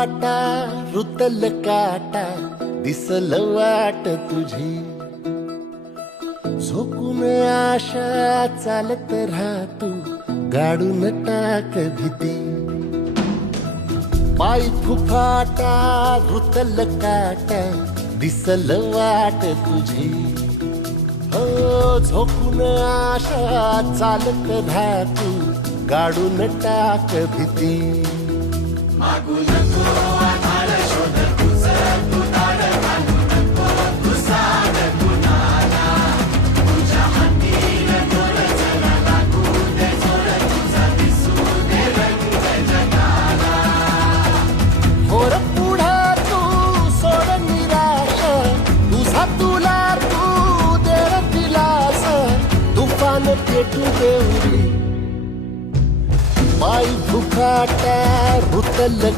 फुफाटा रुतल काटा दिसल वाट तुझी झोकून आशा चालत राहतो गाडून टाक भीती पाय फुफाटा रुतल काटा दिसल वाट तुझी हो झोकून आशा चालत राहतो गाडून टाक भीती मागू नको आधार शोध तुझं तू दाड घालू नको तू साड कुणाला तुझ्या हातीन तोर जरा लागू दे जोर तुझा दिसू दे रंग जगाला होर पुढे तू सोड निराश तुझा तुला तू दे दिलास तुफान पेटू देऊरी पाय फुफाटा रुतल